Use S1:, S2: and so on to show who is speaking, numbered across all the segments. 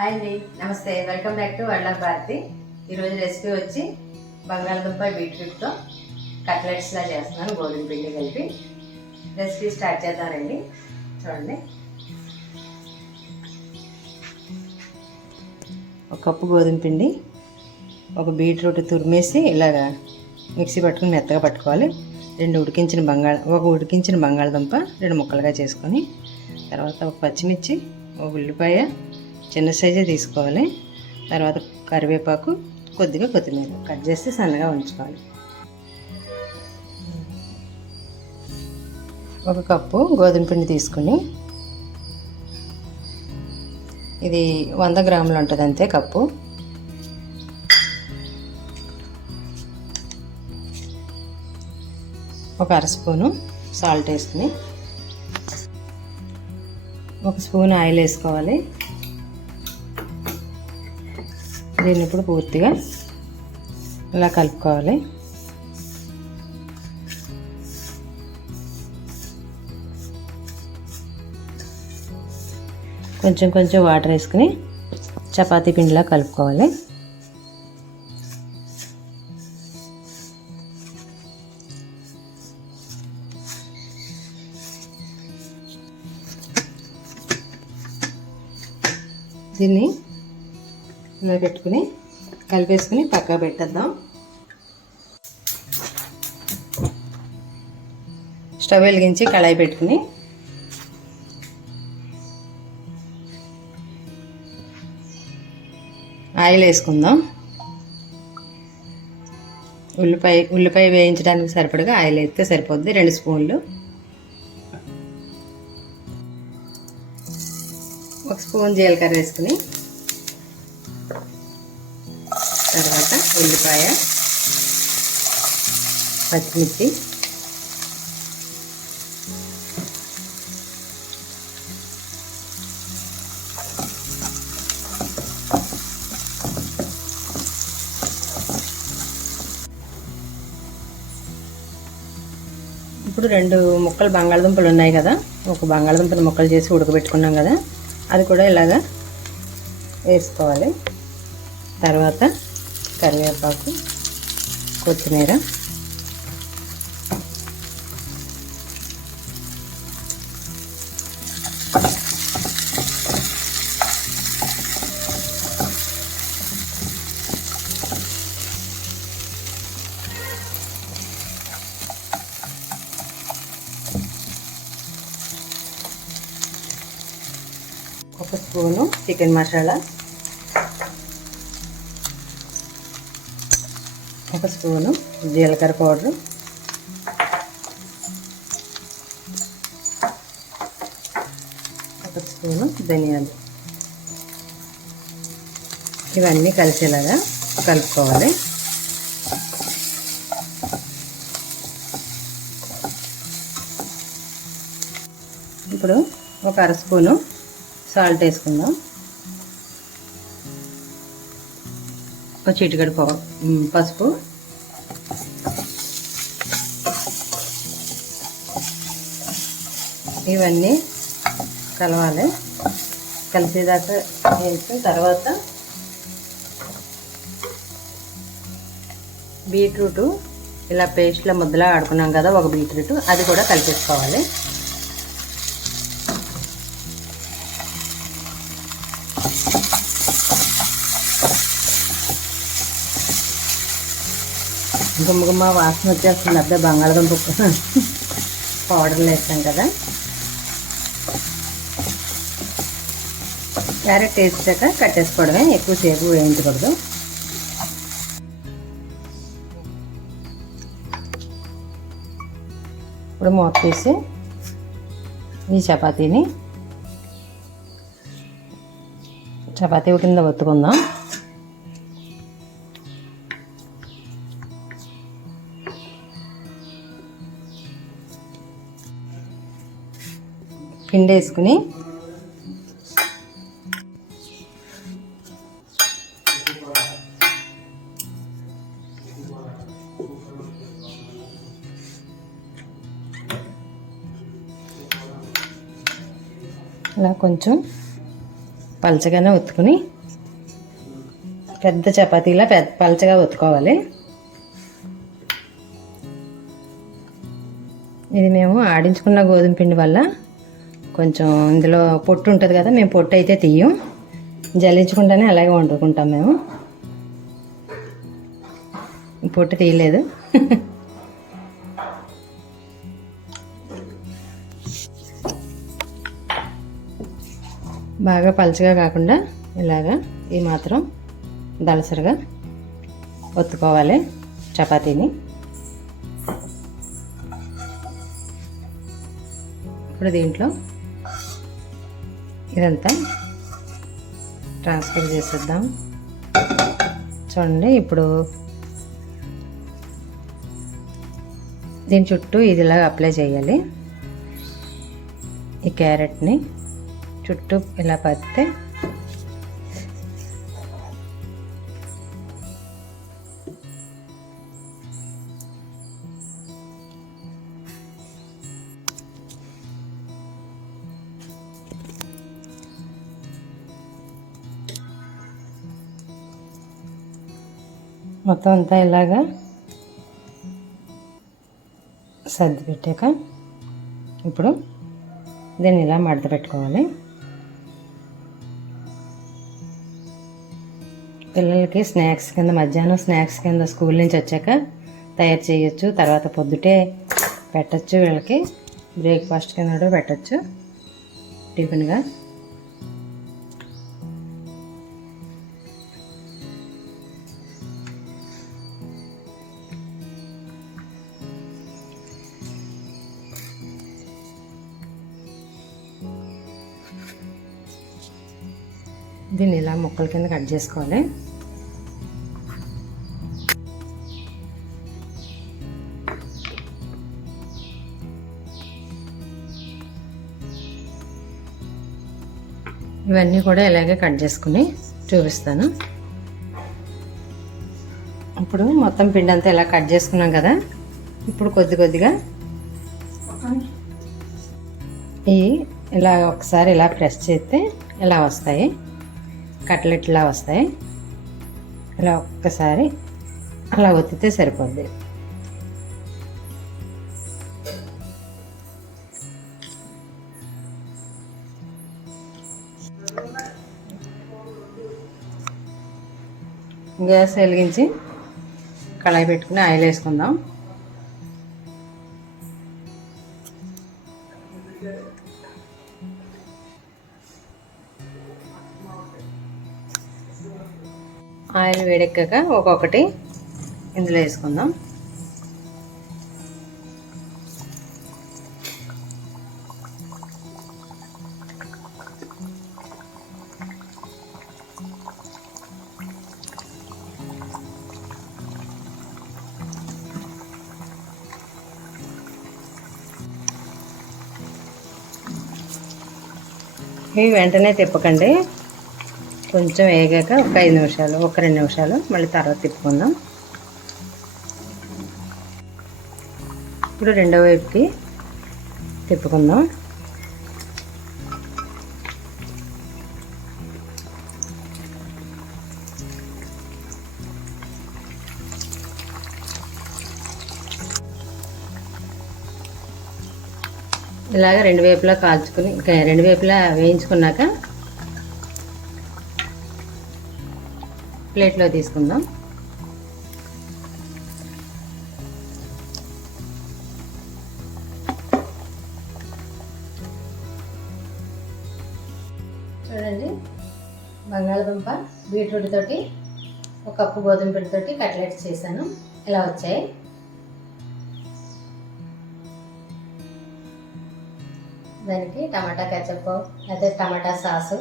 S1: Hi అండి నమస్తే. Welcome back to world of Bharathi ఈరోజు రెసిపీ వచ్చి బంగాళదుంప బీట్రూట్తో కట్లెట్స్లా చేస్తున్నాను గోధుమ పిండి కలిపి. రెసిపీ స్టార్ట్ చేద్దామండి. చూడండి. ఒక కప్పు గోధుమ పిండి ఒక బీట్రూట్ తురిమేసి ఇలాగా మిక్సీ పట్టుకుని మెత్తగా పట్టుకోవాలి. రెండు ఉడికించిన బంగాళ ఒక ఉడికించిన బంగాళదుంప రెండు ముక్కలుగా చేసుకొని తర్వాత ఒక పచ్చిమిర్చి ఒక ఉల్లిపాయ చిన్న సైజే తీసుకోవాలి. తర్వాత కరివేపాకు కొద్దిగా కొత్తిమీర కట్ చేసి సన్నగా ఉంచుకోవాలి. ఒక కప్పు గోధుమ పిండి తీసుకుని ఇది వంద గ్రాములు ఉంటుంది అంతే కప్పు. ఒక అర స్పూను సాల్ట్ వేసుకుని ఒక స్పూన్ ఆయిల్ వేసుకోవాలి. దీన్ని ఇప్పుడు పూర్తిగా ఇలా కలుపుకోవాలి. కొంచెం కొంచెం వాటర్ వేసుకుని చపాతీ పిండిలా కలుపుకోవాలి. దీన్ని ఇలా పెట్టుకుని కలిపేసుకుని పక్కా పెట్టేద్దాం. స్టవ్ వెలిగించి కళాయి పెట్టుకుని ఆయిల్ వేసుకుందాం. ఉల్లిపాయ ఉల్లిపాయ వేయించడానికి సరిపడగా ఆయిల్ వేస్తే సరిపోద్ది. రెండు స్పూన్లు. ఒక స్పూన్ జీలకర్ర వేసుకుని తర్వాత ఉల్లిపాయ పచ్చిమిర్చి ఇప్పుడు రెండు ముక్కలు బంగాళదుంపలు ఉన్నాయి కదా. ఒక బంగాళదుంపలు ముక్కలు చేసి ఉడకబెట్టుకున్నాం కదా. అది కూడా ఇలాగా వేసుకోవాలి. తర్వాత కరివేపాకు కొత్తిమీర. ఒక స్పూను చికెన్ మసాలా. ఒక స్పూను జీలకర్ర పౌడరు. ఒక స్పూను ధనియాలు. ఇవన్నీ కలిసేలాగా కలుపుకోవాలి. ఇప్పుడు ఒక అర స్పూను సాల్ట్ వేసుకుందాం. ఒక చిటికడు పసుపు ఇవన్నీ కలవాలి. కలిసేదాకా వేసిన తర్వాత బీట్రూటు ఇలా పేస్ట్లో ముద్దలా ఆడుకున్నాం కదా ఒక బీట్రూట్ అది కూడా కలిపేసుకోవాలి. గుమ్మగుమ్మ వాసన వచ్చేస్తుంది. అబ్బాయి బంగాళదుంప పౌడర్లు వేస్తాం కదా. క్యారెట్ వేసాక కట్టేసుకోవడమే ఎక్కువసేపు వేయించకూడదు. ఇప్పుడు మూత తీసి ఈ చపాతీని చపాతీ కింద ఒత్తుకుందాం. పిండి వేసుకుని ఇలా కొంచెం పలచగానే ఒత్తుకుని పెద్ద చపాతీలా పెద్ద పలచగా ఒత్తుకోవాలి. ఇది మేము ఆడించుకున్న గోధుమ పిండి వల్ల కొంచెం ఇందులో పొట్టు ఉంటుంది కదా మేము పొట్టు అయితే తీయం. జల్లించకుండానే అలాగే వండుకుంటాం మేము. పొట్టు తీయలేదు. బాగా పలచగా కాకుండా ఇలాగా ఈ మాత్రం దళసరిగా ఒత్తుకోవాలి చపాతీని. ఇప్పుడు దీంట్లో ఇదంతా ట్రాన్స్ఫర్ చేసేద్దాం. చూడండి ఇప్పుడు దీని చుట్టూ ఇదిలా అప్లై చేయాలి. ఈ క్యారెట్ని చుట్టూ ఇలా పడితే మొత్తం అంతా ఇలాగా సర్ది పెట్టాక ఇప్పుడు దీన్ని ఇలా మడత పెట్టుకోవాలి. పిల్లలకి స్నాక్స్ కింద మధ్యాహ్నం స్నాక్స్ కింద స్కూల్ నుంచి వచ్చాక తయారు చేయొచ్చు. తర్వాత పొద్దుటే పెట్టచ్చు వీళ్ళకి. బ్రేక్ఫాస్ట్ కింద కూడా పెట్టచ్చు. టిఫిన్గా. దీన్ని ఇలా ముక్కల కింద కట్ చేసుకోవాలి. ఇవన్నీ కూడా ఇలాగే కట్ చేసుకుని చూపిస్తాను. ఇప్పుడు మొత్తం పిండి అంతా ఇలా కట్ చేసుకున్నాం కదా ఇప్పుడు కొద్ది కొద్దిగా ఈ ఇలా ఒకసారి ఇలా ప్రెస్ చేస్తే ఇలా వస్తాయి. కట్లెట్లా వస్తాయి. ఇలా ఒక్కసారి అలా ఒత్తితే సరిపోద్ది. గ్యాస్ వెలిగించి కళాయి పెట్టుకుని ఆయిల్ వేసుకుందాం ఆయిల్ వేడెక్కాక ఒక్కొక్కటి ఇందులో వేసుకుందాం. ఇవి వెంటనే తిప్పకండి. కొంచెం వేగాక ఒక ఐదు నిమిషాలు ఒక రెండు నిమిషాలు మళ్ళీ తర్వాత తిప్పుకుందాం. ఇప్పుడు రెండో వైపుకి తిప్పుకుందాం. ఇలాగ రెండు వైపులా కాల్చుకుని రెండు వైపులా వేయించుకున్నాక ప్లేట్లో తీసుకుందాం. చూడండి బంగాళదుంప బీట్రూట్ తోటి ఒక కప్పు గోధుమ పిండితోటి కట్లెట్స్ చేశాను. ఇలా వచ్చాయి. దానికి టమాటా కెచప్ లేదా టమాటా సాసు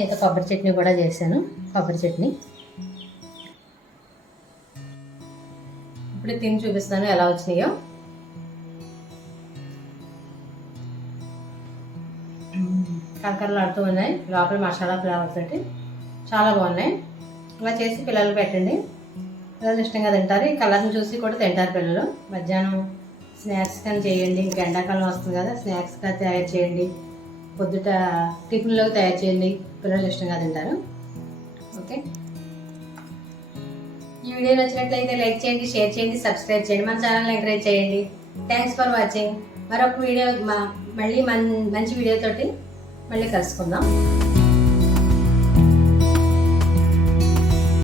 S1: ఇంకా కొబ్బరి చట్నీ కూడా చేశాను. కొబ్బరి చట్నీ. ఇప్పుడు తిని చూపిస్తాను ఎలా వచ్చినాయో. కరకరలాడుతూ ఉన్నాయి. లోపల మసాలా ఫ్లేవర్స్ అంటే చాలా బాగున్నాయి. ఇలా చేసి పిల్లలు పెట్టండి. పిల్లలు ఇష్టంగా తింటారు. ఈ కలర్ని చూసి కూడా తింటారు పిల్లలు. మధ్యాహ్నం స్నాక్స్ కానీ చేయండి. ఇంకా ఎండాకాలం వస్తుంది కదా స్నాక్స్ కానీ తయారు చేయండి.
S2: పొద్దుట టిఫిన్లోకి తయారు చేయండి. పిల్లలు ఇష్టంగా తింటారు. ఓకే? ఈ వీడియో నచ్చినట్లయితే లైక్ చేయండి షేర్ చేయండి సబ్స్క్రైబ్ చేయండి. మన ఛానల్ ఎంకరేజ్ చేయండి. థ్యాంక్స్ ఫర్ వాచింగ్ మరొక వీడియో మళ్ళీ మన్ మంచి వీడియోతోటి మళ్ళీ కలుసుకుందాం.